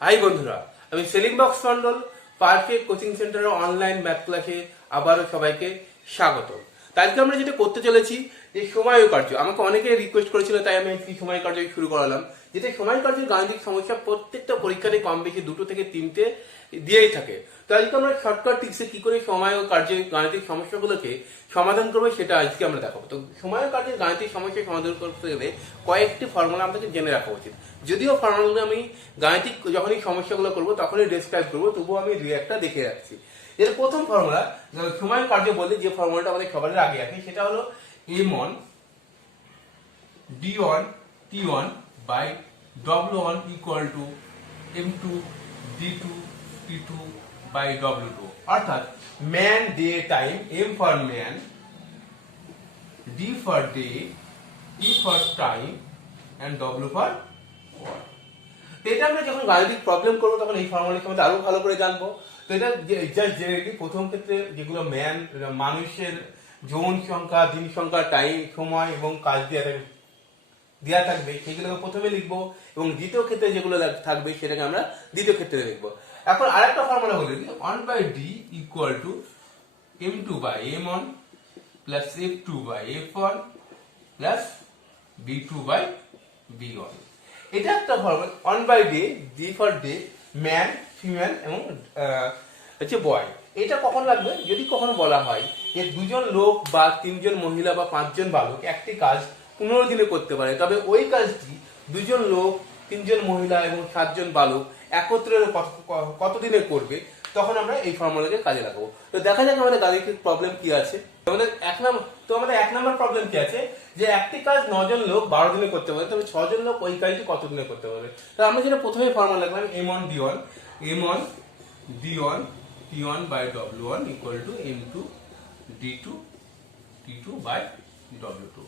High বন্ধুরা, আমি Selim Baksh Mondal perfect coaching সেন্টারের অনলাইন ম্যাথ ক্লাসে আবারও সবাইকে স্বাগত। আজকে আমরা যেটা করতে চলেছি যে সময় কার্য। আমাকে অনেকে রিকোয়েস্ট করেছিল, তাই আমি আজকে সময় কার্য শুরু করালাম। যেটা সময় কার্যের গাণিতিক সমস্যা প্রত্যেকটা পরীক্ষাতে কম বেশি 2 থেকে 3টে দিয়েই থাকে। তো আজকে আমরা শর্টকাট টিপসে কি করে সময় ও কার্যের গাণিতিক সমস্যাগুলোকে সমাধান করবো সেটা আজকে আমরা দেখাবো। তো সময় ও কার্যের গাণিতিক সমস্যা সমাধান করতে গেলে কয়েকটি ফর্মুলা আমাদেরকে জেনে রাখা উচিত। যদিও ফর্মুলাগুলো আমি গাণিতিক যখনই সমস্যাগুলো করবো তখনই ডেসক্রাইব করবো, তবুও আমি রিয়াক্টটা দেখে রাখছি। এর প্রথম ফর্মুলা সময় কার্য বলতে যে ফর্মুলাটা আমাদের সবার আগে আছে সেটা হলো m1 d1 t1 by w1 equal to m2 d2 t2 by w2। অর্থাৎ man day time, m for man, d for day, t for time and w for hour। এটা আমরা যখন গাণিতিক প্রবলেম করবো তখন এই ফর্মুলাকে আমরা আরো ভালো করে জানবো। তো এটা জাস্ট জেনে রাখি, প্রথম ক্ষেত্রে যেগুলো মানুষের যৌন সংখ্যা, দিন সংখ্যা, টাইম, সময় এবং কাজ দেওয়া থাকবে সেগুলোকে প্রথমে লিখবো, এবং দ্বিতীয় ক্ষেত্রে যেগুলো থাকবে সেটাকে আমরা দ্বিতীয় ক্ষেত্রে লিখবো। এখন আরেকটা ফর্মুলা হলো 1/d equal two m2 by m1 plus f2 by f1 plus b2 by b1। এটা একটা formula. 1/day, d for day, man, female এবং হচ্ছে বয়। এটা কখন লাগবে? যদি কখনো বলা হয় যে দুজন লোক বা তিনজন মহিলা বা 5জন বালক একটি কাজ 15 দিনে করতে পারে, তবে ওই কাজটি দুজন লোক, 3জন মহিলা এবং 7জন বালক একত্রে কত দিনে করবে, তখন আমরা এই ফর্মুলাকে কাজে লাগাবো। তো দেখা যাক আমাদের গাণিতিক প্রবলেম কি আছে। আমাদের এক নম্বর প্রবলেম কি আছে, যে একটি কাজ 9জন লোক 12 দিনে করতে পারে, তবে 6জন লোক ওই কাজটি কত দিনে করতে পারবে। তো আমরা যেটা প্রথমে ফর্মুলা লিখলাম m1 d1 t1 by w1 equal to m2 d2 t2 by w2।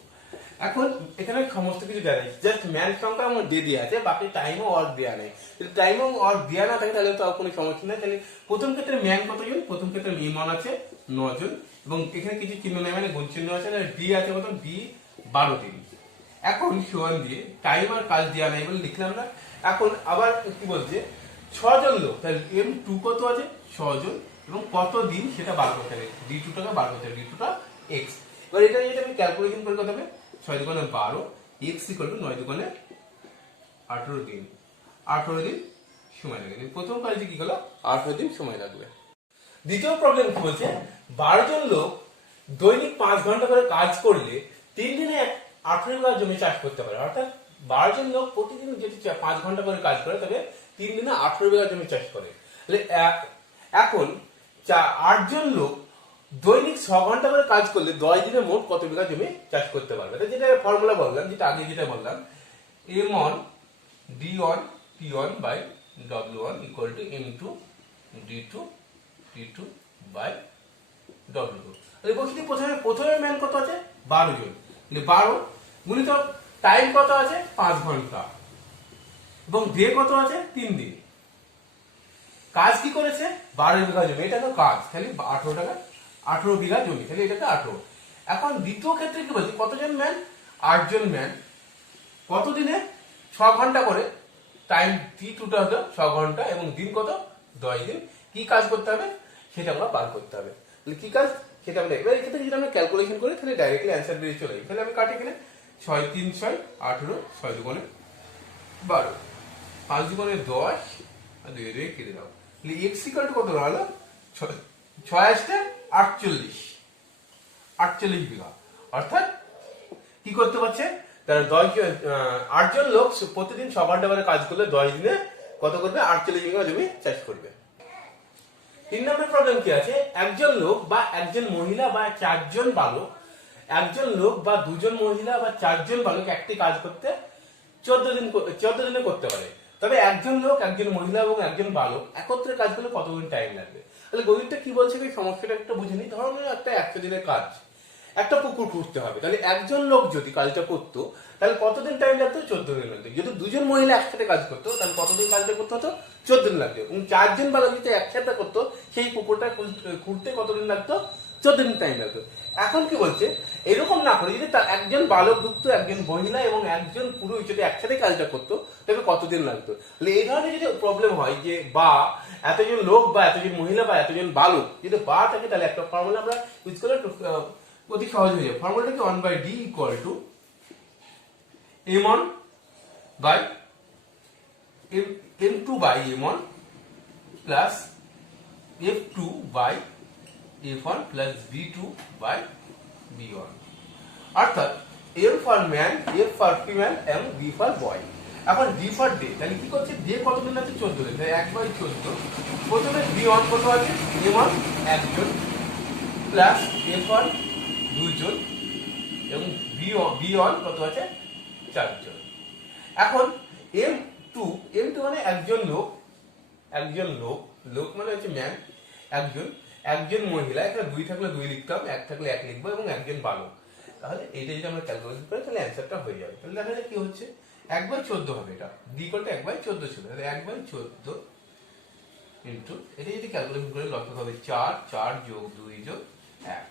এখন এখানে সমস্ত কিছু দেওয়া নেই, জাস্ট ম্যান সংখ্যা এবং ডে দেওয়া আছে, বাকি টাইম ও ওয়ার্ক দেওয়া নেই। যদি টাইম ও ওয়ার্ক দেওয়া না থাকে তাহলে তো কোনো সমস্যা নেই। তাহলে প্রথম ক্ষেত্রে ম্যান কতজন? প্রথম ক্ষেত্রে m1 আছে 9 জন, এবং এখানে কিছু চিহ্ন নেই মানে গুণ চিহ্ন আছে, ডি আছে কত? ডি 12 দিন। এখন সমান দিয়ে টাইম আর কাজ দেওয়া নেই বলে লিখলাম না। এখন আবার কি বলছে, 6জন লোক, তাহলে m2 কত আছে? 6 জন, এবং কত দিন সেটা বার করতে হবে, d2 টাকে বার করতে হবে, d2 টা x। এবার এটা যদি আমি ক্যালকুলেশন করে করতে হবে, 6 দুগুণে 12, x ইকুয়াল টু 9 দুগুণে 18 দিন। 18 দিন সময় লাগবে। প্রথম কাজে কি হলো? 18 দিন সময় লাগবে। দ্বিতীয় প্রবলেম কি বলছে, 12 জন লোক দৈনিক 5 ঘন্টা করে কাজ করলে 3 দিনে 18 বিঘা জমি চাষ করতে পারে। অর্থাৎ 12 জন লোক প্রতিদিন যদি 5 ঘন্টা করে কাজ করে, তবে 3 দিনে 18 বিঘা জমি চাষ করে। এখন 8 জন লোক দৈনিক 6 ঘন্টা করে কাজ করলে 10 দিনে মোট কত বিঘা জমি চাষ করতে পারবে। যেটা ফর্মুলা বললাম, যেটা আগে যেটা বললাম, m1 d1 t1 by w1 equal to m2 d2 t2 by w2। তাহলে বলছি প্রথমে ম্যান কত আছে? 12 জন, 12 গুণিত টাইম কত আছে? 5 ঘন্টা, এবং ডে কত আছে? 3 দিন। কাজ কি করেছে? 12 বিঘা জমি, এটা তো কাজ, তাহলে 18 বিঘা জমি, তাহলে এটাকে 18। এখন দ্বিতীয় ক্ষেত্রে কি বলছি, কতজন ম্যান? 8 জন ম্যান, কত দিনে? 6 ঘন্টা করে, টাইম t2 টা হলো 6 ঘন্টা, এবং দিন কত? 10 দিন। কি কাজ করতে হবে সেটা আমরা বার করতে হবে। তাহলে কি কাজ সেটা আমরা এবার এই ক্ষেত্রে যদি আমরা ক্যালকুলেশন করি তাহলে ডাইরেক্টলি অ্যান্সার বেরিয়ে চলে যাবে। তাহলে আমি কাটি এখানে 6 3 6 18, 6 দুগুণে 12, 5 দুগুণে 10 আর 2 দিয়ে কেটে দাও। তাহলে x ইকুয়াল টু কত হলো? 6 আসতে 48 বিঘা। অর্থাৎ কি করতে পারছে, তারা 8 জন লোক প্রতিদিন 6 ঘন্টা করে কাজ করলে 10 দিনে কত করবে? 48 বিঘা জমি চাষ করবে। 3 নম্বর প্রবলেম কি আছে, একজন লোক বা একজন মহিলা বা 4জন বালক, একজন লোক বা 2জন মহিলা বা 4জন বালক একটি কাজ করতে 14 দিনে করতে পারে, তবে একজন লোক, একজন মহিলা এবং একজন বালক একত্রে কাজ করলে কতদিন টাইম লাগবে। তাহলে গণিতটা কি বলছে, এই সমস্যাটা একটা বুঝে নিই। ধরো একটা 100 দিনের কাজ, একটা পুকুর খুঁড়তে হবে, তাহলে একজন লোক যদি কাজটা করতো তাহলে কতদিন টাইম লাগতো? 14 দিন লাগতো। যদি 2জন মহিলা একসাথে কাজ করতো তাহলে কতদিন কাজটা করতে হতো? 14 দিন লাগতো। এবং 4জন বালক যদি একসাথে করতো সেই পুকুরটা খুঁড়তে কতদিন লাগতো? 14 দিন টাইম লাগতো। এখন কি বলছে, এরকম না করে যদি তার একজন বালক যুক্ত, একজন মহিলা এবং একজন পুরুষ যদি একসাথে কাজটা করতো তবে কতদিন লাগতো। তাহলে এই ধরনের যদি প্রবলেম হয় যে বা এতজন লোক বা এতজন মহিলা বা এতজন বালক যদি বা থাকে, তাহলে একটা ফর্মুলা আমরা ইউজ করলে অতি সহজ হয়ে যাবে। ফর্মুলাটা কি 1/d equal to m1 by m2 by m1 plus f2 by f1 plus b2 by b1, অর্থাৎ m for man, f for female এবং b ফর বয়। এখন d ফর ডে, তাহলে কি করছে, ডে কতদিন আছে 14 দিন, তাই 1/14। প্রথমে b1 কত আছে, m1 একজন প্লাস f1 দুইজন এবং b1 কত আছে 4 জন। এখন m2 মানে একজন লোক, লোক মানে হচ্ছে ম্যান, একজন মহিলা, এখানে 2 থাকলে 2 লিখতাম, 1 থাকলে 1 লিখবো এবং একজন বালক। তাহলে এইটা যদি আমরা ক্যালকুলেশন করি তাহলে অ্যান্সারটা হয়ে যাবে। তাহলে দেখা যায় কি হচ্ছে 1/14 হবে, এটা ডি করতে 1/14 ছিল, তাহলে 1/14 ইন্টু এটা যদি ক্যালকুলেশন করি লসক হবে 4 যোগ 2 যোগ 1,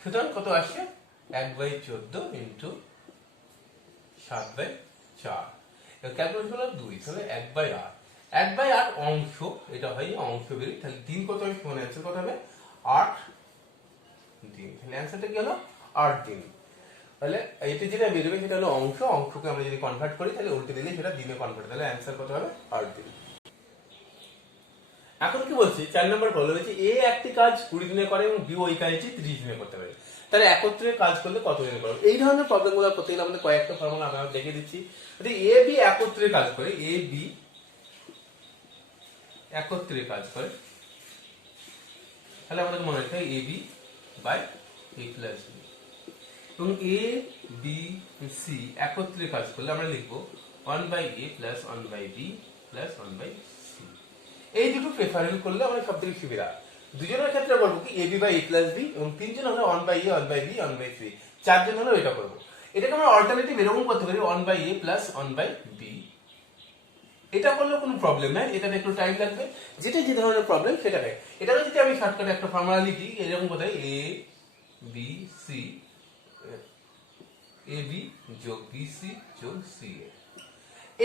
সুতরাং কত আসছে 1/14 ইন্টু 7/4, ক্যালকুলেশন করলাম 2, তাহলে 1/8, 1/8 অংশ, এটা হয় অংশ বেরিয়ে, তাহলে দিন কত হবে, মানে অ্যান্সার কত হবে 8 দিন। তাহলে অ্যান্সারটা কি হলো 8 দিন। তাহলে এটা যেটা বেরোবে সেটা হলো অংশ, অংশকে আমরা যদি কনভার্ট করি তাহলে উল্টে দিলে সেটা দিনে কনভার্ট, তাহলে অ্যান্সার কত হবে 8 দিন। এখন কি বলছি 4 নম্বর প্রবলেম হচ্ছে এ একটি কাজ 20 দিনে করে এবং বি ওই কাজটি 30 দিনে করতে পারে, তাহলে একত্রে কাজ করলে কত দিনে করবে। এই ধরনের প্রবলেমগুলো করতে গেলে আমাদের কয়েকটা ফর্মুলা আমরা দেখে দিচ্ছি। যদি এ বি একত্রে কাজ করে, এ বি একত্রে কাজ করে, তাহলে আমাদের মনে রাখতে হবে A B by A plus B, এবং এ বি সি একত্রে কাজ করলে আমরা লিখবো 1/a plus 1/b plus 1/c। এই দুটো প্রেফারেন্স করলে আমাদের সব থেকে সুবিধা। দুজনের ক্ষেত্রে করবো কি A B by A plus B, এবং তিনজন হলো 1/a 1/b 1/c, চারজন হলো এটা করবো। এটাকে আমরা অল্টারনেটিভ এরকম করতে পারি 1/a প্লাস 1/b, এটা করলে কোনো প্রবলেম নাই, এটাতে একটু টাইম লাগবে, যেটা যে ধরনের প্রবলেম সেটাকে। এটাকে যদি আমি শর্টকাটে একটা ফর্মুলা লিখি এরকম কোথায় A B C, A B যোগ বি সি যোগ সি এ,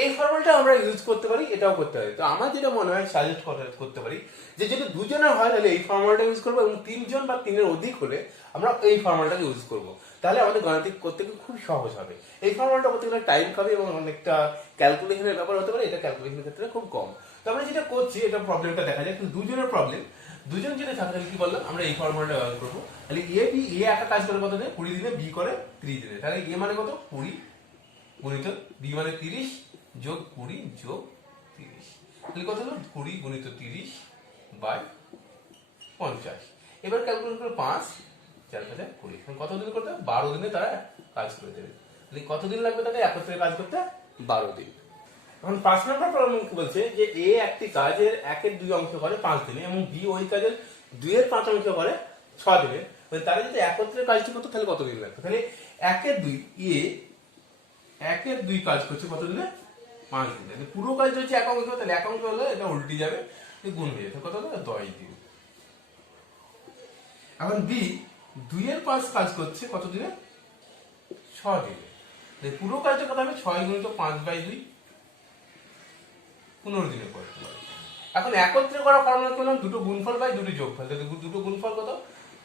এই ফর্মুলাটা আমরা ইউজ করতে পারি, এটাও করতে পারি। তো আমার যেটা মনে হয় সাজেস্ট করতে পারি যে যদি দুজনের হয় তাহলে এই ফর্মুলাটা ইউজ করবো, এবং তিনজন বা তিনের অধিক হলে আমরা এই ফর্মুলাটাকে ইউজ করবো, তাহলে আমাদের গাণিতিক করতে খুব সহজ হবে। এই ফর্মুলাটা করতে গেলে টাইম খাবে এবং অনেকটা ক্যালকুলেশনের ব্যাপার হতে পারে, এটা ক্যালকুলেশনের ক্ষেত্রে খুব কম। তো আমরা যেটা করছি এটা প্রবলেমটা দেখা যায়, কিন্তু দুজনের প্রবলেম, দুজন যদি থাকে তাহলে কি বললাম আমরা এই ফর্মুলাটা ব্যবহার করবো। তাহলে এ বি, এ একটা কাজ করে কত দিনে 20 দিনে, বি করে 30 দিনে, তাহলে এ মানে কত 20 গুণিত বি মানে 30 যোগ 20 যোগ 30, তাহলে কত হলো 20 গুণিত 30 বাই 50। এবার ক্যালকুলেট করে 5 4 5 20, কত দিন করতে 12 দিনে তারা কাজ করে দেবে। তাহলে কতদিন লাগবে তাকে একত্রে কাজ করতে 12 দিন। এখন 5 নম্বর প্রবলেম কি বলছে যে এ একটি কাজের 1/2 অংশ করে 5 দিনে এবং বি ওই কাজের 2/5 অংশ করে 6 দিনে, তারা যদি একত্রে কাজটি করতো তাহলে কতদিন লাগবে। তাহলে 1/2 এ 1/2 কাজ করছে কত দিনে 5 দিনে, পুরো কাজ হচ্ছে 1 অংশ, তাহলে 1 অংশ হলে এটা উল্টে যাবে, গুণ হয়ে যাবে, কত হলো 10 দিন। এখন বি 2/5 কাজ করছে কত দিনে 6 দিনে, পুরো কাজটা কত হবে 6 গুণিত 5/2 15 দিনে করতে পারে। এখন একত্রে করা ফর্মুলা করলাম দুটো গুণফল বাই দুটো যোগফল, তাহলে দুটো গুণফল কত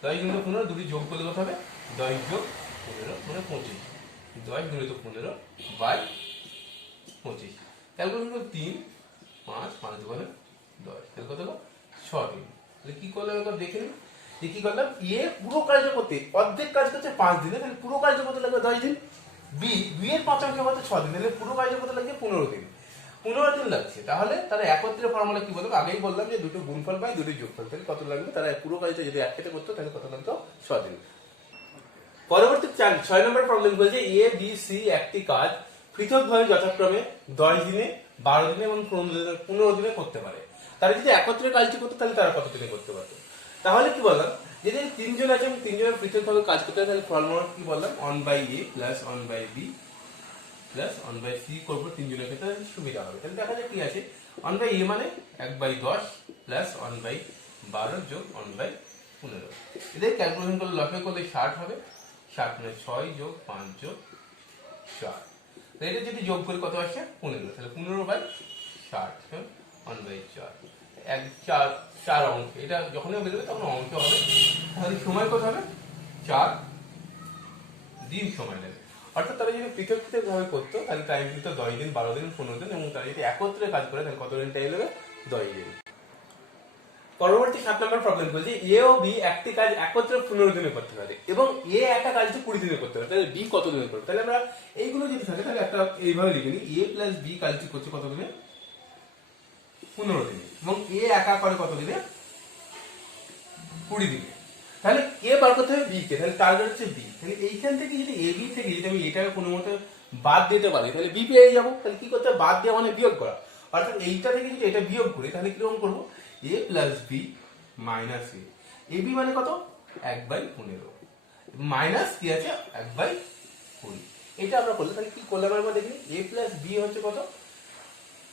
10 গুণিত 15, দুটি যোগ করলে কত হবে 10 যোগ 15 মানে 25, 10 গুণিত 15 বাই 25, ক্যালকুলেশন করলে 3 5 5 দুগুণে 10, তাহলে কত হলো 6 দিন। তাহলে কি করলাম একবার দেখে নিন যে কি করলাম, এ পুরো কাজটা করতে অর্ধেক কাজ করছে 5 দিনে, তাহলে পুরো কাজটা করতে লাগবে 10 দিন, বি 2/5 অংশ করতে 6 দিন, তাহলে পুরো কাজটা করতে লাগবে 15 দিন, 15 দিন লাগছে। তাহলে তারা একত্রে ফর্মুলা কি বলবো, আগেই বললাম যে দুটো গুণফল বাই দুটো যোগফল, তাহলে কত লাগবে, তারা পুরো কাজটা যদি একসাথে করতো তাহলে কত লাগতো 6 দিন। পরবর্তী 6 নম্বর প্রবলেম বলছে এ বি সি একটি কাজ পৃথকভাবে যথাক্রমে 10 দিনে 12 দিনে এবং 15 দিনে করতে পারে, তারা যদি একত্রে কাজটি করতো তাহলে তারা কত দিনে করতে পারতো। তাহলে কি বললাম, যদি তিনজন আছে এবং তিনজনের পৃথকভাবে কাজ করতে হয় তাহলে ফর্মুলা কি বললাম 1/a plus 1/b plus 1/c করবো, তিনজনের ক্ষেত্রে সুবিধা হবে। তাহলে দেখা যায় কি আছে 1/a মানে 1/10 প্লাস 1/12 যোগ 1/15, 15। এদের ক্যালকুলেশন করলে লসে করলে 60 হবে, 60 মানে 6 যোগ 5 যোগ 4, এটা যদি যোগ করি কত আসছে 15, তাহলে 15/60 1/4, 4 অঙ্ক, এটা যখনই বেরোবে তখন অঙ্ক হবে। তাহলে সময় কত হবে 4 দিন সময় লাগে। অর্থাৎ তারা যদি পৃথক পৃথক ভাবে করতো তাহলে টাইম কিন্তু 10 দিন 12 দিন 15 দিন, এবং তারা যদি একত্রে কাজ করে তাহলে কত দিন টাইম লাগবে 10 দিন। পরবর্তী 7 নম্বর প্রবলেম বলছি এ ও বি একটি কাজ একত্রে 15 দিনে করতে পারে এবং এ একটা কাজটি 20 দিনে করতে পারে, তাহলে বি কত দিনে করবে? তাহলে আমরা এইগুলো যদি থাকে তাহলে একটা এইভাবে লিখে নিই, এ প্লাস বি কাজটি করছে কত দিনে 15 দিনে, এবং এ একা করে কত দিনে 20 দিনে। তাহলে কে বার করতে হবে বি কে, তাহলে টার্গেট হচ্ছে বি। তাহলে এইখান থেকে যদি এ বি থেকে যদি আমি এটাকে কোনো মতে বাদ দিতে পারি তাহলে বি পেয়ে যাবো। তাহলে কি করতে হবে, বাদ দেওয়া মানে বিয়োগ করা, অর্থাৎ এইটা থেকে যদি এটা বিয়োগ করি তাহলে কিরকম করবো, এ plus B minus A, A B মানে কত 1/15 মাইনাস কি আছে 1/20, এটা আমরা করলে তাহলে কি করলাম আমরা দেখি, এ প্লাস বি হচ্ছে কত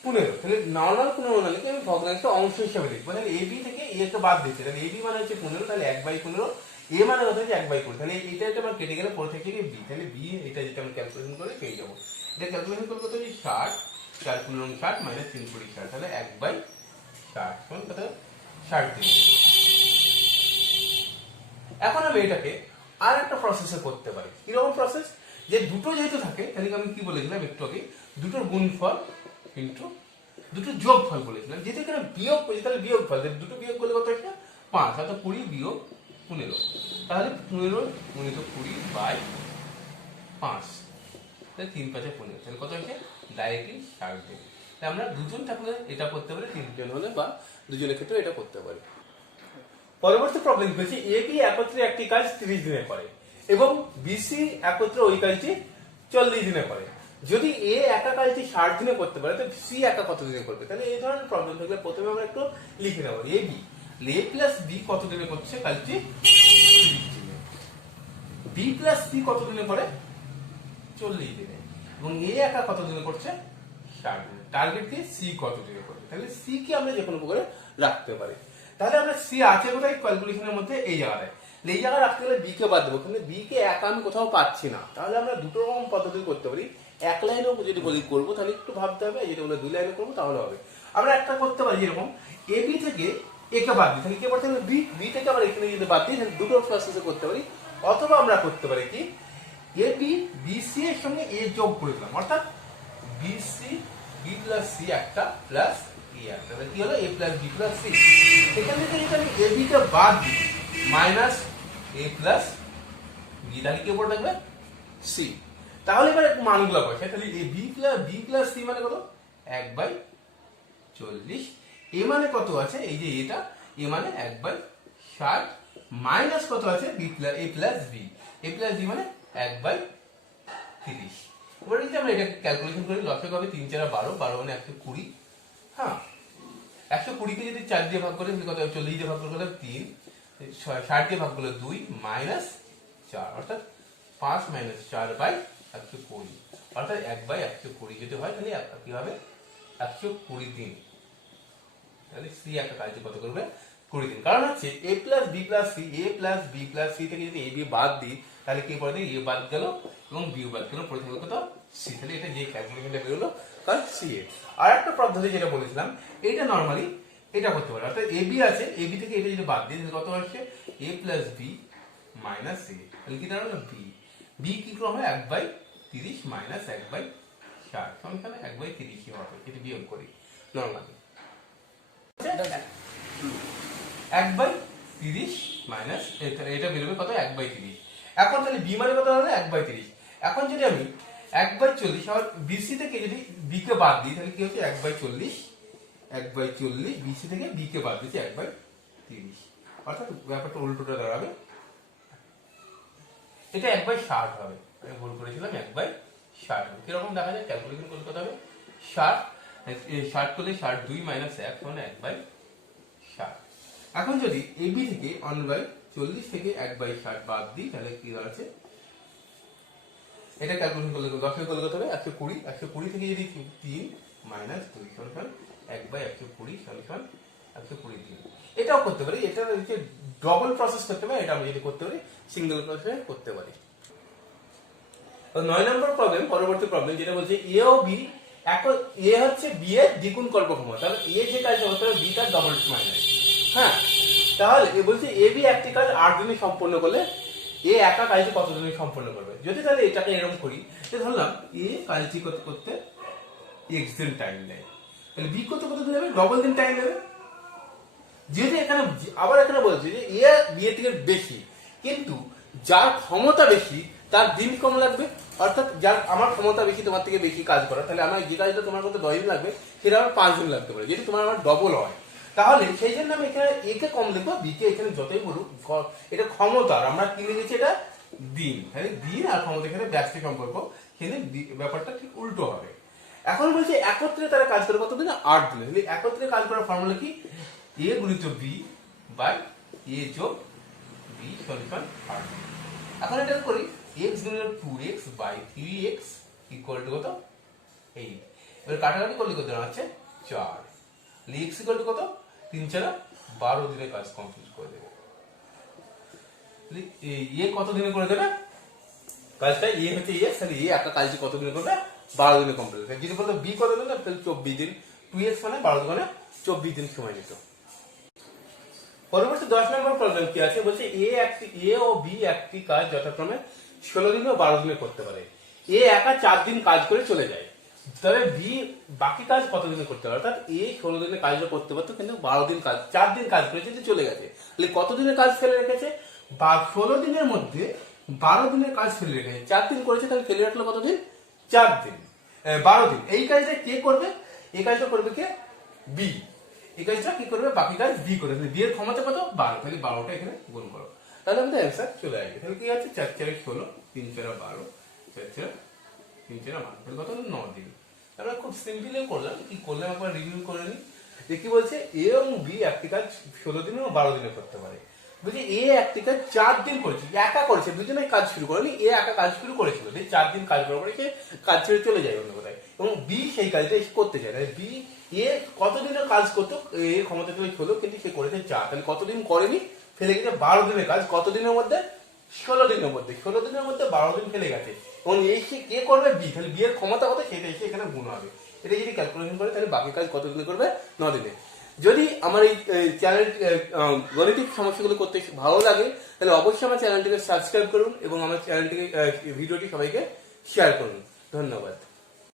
15, তাহলে নর্মাল 15 না লিখে আমি ভগ্নাংশ অংশ হিসাবে লিখবো। তাহলে এ বি থেকে এ কে বাদ দিচ্ছে, তাহলে এ বি মানে হচ্ছে 15, তাহলে 1/15, এ মানে হচ্ছে 1/20, তাহলে এটা একটা আমার কেটে গেলে পরে থেকে বি, তাহলে বি এটা যেটা আমি ক্যালকুলেশন করে পেয়ে যাবো। এটা ক্যালকুলেশন করবো কত, 60, 4 15 60 মাইনাস 3 20 60, তাহলে 1/60 সমান কত 60 দিন। এখন আমি এটাকে আর একটা প্রসেসে করতে পারি। কিরকম প্রসেস, যে দুটো যেহেতু থাকে তাহলে আমি কি বলেছিলাম একটু আগে, দুটোর গুণফল কিন্তু দুটো যোগফল বলেছিলাম, যেহেতু এখানে বিয়োগ করেছি তাহলে বিয়োগফল, দুটো বিয়োগ করলে কত একটা 5, অর্থাৎ 20 বিয়োগ 15, তাহলে 15 গুণিত 20/5, তাহলে 3 5 15, তাহলে কত হচ্ছে ডাইরেক্টলি 60 দিন। তাই আমরা দুজন থাকলে এটা করতে পারি, তিনজন হলে বা দুজনের ক্ষেত্রে এটা করতে পারি। পরবর্তী প্রবলেম হচ্ছে এ বি একত্রে একটি কাজ 30 দিনে করে এবং বিসি একত্রে ওই কাজটি 40 দিনে করে। যদি এ একা কাজটি 60 দিনে করতে পারে তো সি একা কত দিনে করবে? তাহলে এই ধরনের প্রবলেম থাকলে প্রথমে আমরা একটু লিখে নেব, A B, A plus B কত দিনে করছে কাজটি 30 দিনে, বি প্লাস সি কত দিনে করে 40 দিনে, এবং এ একা কত দিনে করছে 60 দিনে। টার্গেট দিয়ে সি কত দিনে করবে, তাহলে সি কে আমরা যে কোনো প্রকারে রাখতে পারি। তাহলে আমরা সি আছে কোথায় ক্যালকুলেশনের মধ্যে, এই জায়গায়, এই জায়গায় রাখতে গেলে বি কে বাদ দেবো, কিন্তু বি কে একা আমি কোথাও পাচ্ছি না। তাহলে আমরা দুটো রকম পদ্ধতি করতে পারি, এক লাইনেও যদি বলি করবো তাহলে একটু ভাবতে হবে, যেটা বলে 2 লাইনে করবো তাহলে হবে। আমরা একটা করতে পারি যেরকম এ বি থেকে এ কে বাদ দিই, তাহলে কে বলতে হবে বি, বি থেকে আমরা এখানে যদি বাদ দিই তাহলে দুটো প্রসেসে করতে পারি। অথবা আমরা করতে পারি কি, এ বি বি সি এর সঙ্গে এ যোগ করে দিলাম, অর্থাৎ B C B plus C একটা প্লাস এ একটা, তাহলে কি হলো A plus B plus C. সেখান থেকে যদি আমি এ বি কে বাদ দিই মাইনাস এ প্লাস বি, তাহলে কি পড়ে থাকবে সি। তাহলে এবার মানগুলো বসে, তাহলে এ বি প্লাস সি মানে কত 1/40, এ মানে কত আছে এই যে এটা, এ মানে 1/60 মাইনাস কত আছে বি প্লাস এ প্লাস বি, এ প্লাস বি মানে 1/30। এবার যদি আমরা এটা ক্যালকুলেশন করি লসক হবে 3 4 12, 12 মানে 120, হ্যাঁ 120 কে যদি 4 দিয়ে ভাগ করে তাহলে কত হবে, 40 দিয়ে ভাগ করলে 3, 60 দিয়ে ভাগ করলে 2 মাইনাস 4, অর্থাৎ 5 মাইনাস 4/120, অর্থাৎ 1/120 যদি হয় তাহলে কি হবে 120 দিন। তাহলে সি একটা কাজ কত করবে 20 দিন, কারণ হচ্ছে এ প্লাস বি প্লাস সি, এ প্লাস বি প্লাস সি থেকে যদি এ বি বাদ দিই তাহলে কি পড়ে এ বাদ গেল এবং বি বাদ গেল, পড়ে থাকলো কত সি, তাহলে এটা যে ক্যালকুলেশনটা বেরোলো তার সি এ। আর একটা পদ্ধতি যেটা বলেছিলাম এটা নরমালি এটা করতে পারে, অর্থাৎ এ বি আছে, এ বি থেকে এটা যদি বাদ দিই তাহলে কত আসছে এ প্লাস বি মাইনাস এ, তাহলে কি দাঁড়ালো বি, বি কি ক্রম হয় 1/30 মাইনাস 1/60, এখানে 1/30 হবে, এটা বিয়োগ করি নরমালি 1/30 মাইনাস এটা বেরোবে কত 1/30। এখন তাহলে বি মানে কত হবে 1/30। এখন যদি আমি 1/40 আর বিসি থেকে যদি বি কে বাদ দিই তাহলে কি হচ্ছে 1/40, 1/40 বিসি থেকে বি কে বাদ দিচ্ছি 1/30, অর্থাৎ ব্যাপারটা উল্টোটা দাঁড়াবে, এটা 1/60 হবে, আমি ভুল করেছিলাম 1/60 হবে। কিরকম দেখা যায় ক্যালকুলেশন করলে কত হবে 60 করলে 60 2 মাইনাস 1 মানে 1/60। এখন যদি এ বি থেকে 1/40 থেকে 1/60 বাদ দিই তাহলে কি দাঁড়াচ্ছে, এটা ক্যালকুলেশন করলে 10 এর করলে কত হবে 120, 120 থেকে যদি 3 মাইনাস 2 সমান 1/120 সমান 120 দিন। এটাও করতে পারি, এটা ডবল প্রসেস করতে পারি, এটা আমি যদি করতে পারি সিঙ্গেল প্রসেসে করতে পারি। 9 নম্বর প্রবলেম, পরবর্তী প্রবলেম যেটা বলছে এ ও বি, এখন এ হচ্ছে বি এর দ্বিগুণ কর্মক্ষমতা, তাহলে এ যে কাজটা করতে হবে বি তার ডবল মাইনাস। হ্যাঁ, তাহলে এ বলছে এ বি একটি কাজ 8 দিনে সম্পন্ন করলে এ একা কাজটি কত দিনে সম্পন্ন করবে। যদি তাহলে এটাকে এরকম করি, যে ধরলাম এ কাজটি করতে করতে এক্স দিন টাইম নেয়, তাহলে বি করতে কত দিন নেবে, ডবল দিন টাইম নেবে। যেহেতু এখানে আবার এখানে বলছে যে এ বি এর থেকে বেশি, কিন্তু যার ক্ষমতা বেশি তার দিন কম লাগবে, অর্থাৎ যার আমার ক্ষমতা বেশি তোমার থেকে বেশি কাজ করা, তাহলে আমার যে কাজটা তোমার করতে 10 দিন লাগবে সেটা আমার 5 দিন লাগতে পারে, যেহেতু তোমার আমার ডবল হয়। তাহলে সেই জন্য আমি এখানে এ কে কম লিখবো, বি কে এখানে যতই বলুক, এটা ক্ষমতা, আর আমরা কি লিখেছি এটা দিন, তাহলে দিন আর ক্ষমতা এখানে ব্যস্ত সম্পর্ক, কিন্তু ব্যাপারটা ঠিক উল্টো হবে। এখন বলছে একত্রে তারা কাজ করে কত দিন, 8 দিনে। তাহলে একত্রে কাজ করার ফর্মুলা কি, এ গুণিত বি বাই এ যোগ বি সলিউশন 8। এখন এটা করি, x গুণিত 2x by 3x equal to কত 8। এবার কাটাকাটি করলে কত দাঁড়াচ্ছে 4। x ইকুয়াল টু কত 3 4 12 দিনে কাজ কমপ্লিট করে দেবে। এ কত দিনে করে দেবে কাজটা, এ হচ্ছে এ, তাহলে এ একটা কাজটি কত দিনে করবে, 12 দিনে কমপ্লিট। যদি বলতো বি কত দিন, তাহলে 24 দিন। 2x মানে 12 মানে 24 দিন সময় নিত। পরবর্তী 10 নম্বর প্রবলেম কি আছে, বলছে এ ও বি একটি কাজ যথাক্রমে 16 দিন ও 12 দিনে করতে পারে। এ একা 4 দিন কাজ করে চলে যায়, তবে বি বাকি কাজ কত দিনে করতে পারে। অর্থাৎ এ 16 দিনে কাজটা করতে পারতো, কিন্তু 12 দিন কাজ, 4 দিন কাজ করেছে যে চলে গেছে। তাহলে কত দিনের কাজ ফেলে রেখেছে, 16 দিনের মধ্যে 12 দিনের কাজ ফেলে রেখেছে, 4 দিন করেছে, তাহলে ফেলে রাখলো কত দিন, 4 দিন, 12 দিন। এই কাজটা কে করবে, এই কাজটা করবে কে, বি। এই কাজটা কি করবে, বাকি কাজ বি করে। বি এর ক্ষমতা কত, 12, তাহলে 12টা এখানে গুণ করো, তাহলে আমাদের অ্যান্সার চলে আসবে। তাহলে কি আছে, 4 4 16, 3 4 12, 4 4 3 4 12, তাহলে কত হলো 9 দিন। আমরা খুব সিম্পলি করলাম, কি করলাম একবার রিভিউ করে নিই। দেখি বলছে এ এবং বি একটি কাজ 16 দিনে ও 12 দিনে করতে পারে। বলছি এ একটি কাজ 4 দিন করেছে, একা করেছে, দুজনেই কাজ শুরু করেনি, এ একা কাজ শুরু করেছিল, 4 দিন কাজ করার পরে সে কাজ ছেড়ে চলে যায় অন্য কোথায়, এবং বি সেই কাজটা করতে চায়। তাহলে বি এ কতদিনের কাজ করতো, এর ক্ষমতা চলে হলো, কিন্তু সে করেছে 4, তাহলে কতদিন করেনি, ফেলে গেছে 12 দিনের কাজ, কতদিনের মধ্যে, 16 দিনের মধ্যে। 16 দিনের মধ্যে 12 দিন ফেলে গেছে, এবং এই সে কে করবে, বি। তাহলে বি এর ক্ষমতা কত, সেটা এসে এখানে গুণ হবে। এটা যদি ক্যালকুলেশন করে, তাহলে বাকি কাজ কত দিনে করবে, 9 দিনে। যদি আমার এই চ্যানেল গণিতিক সমস্যাগুলো করতে ভালো লাগে, তাহলে অবশ্যই আমার চ্যানেলটিকে সাবস্ক্রাইব করুন এবং আমার চ্যানেলটিকে ভিডিওটি সবাইকে শেয়ার করুন। ধন্যবাদ।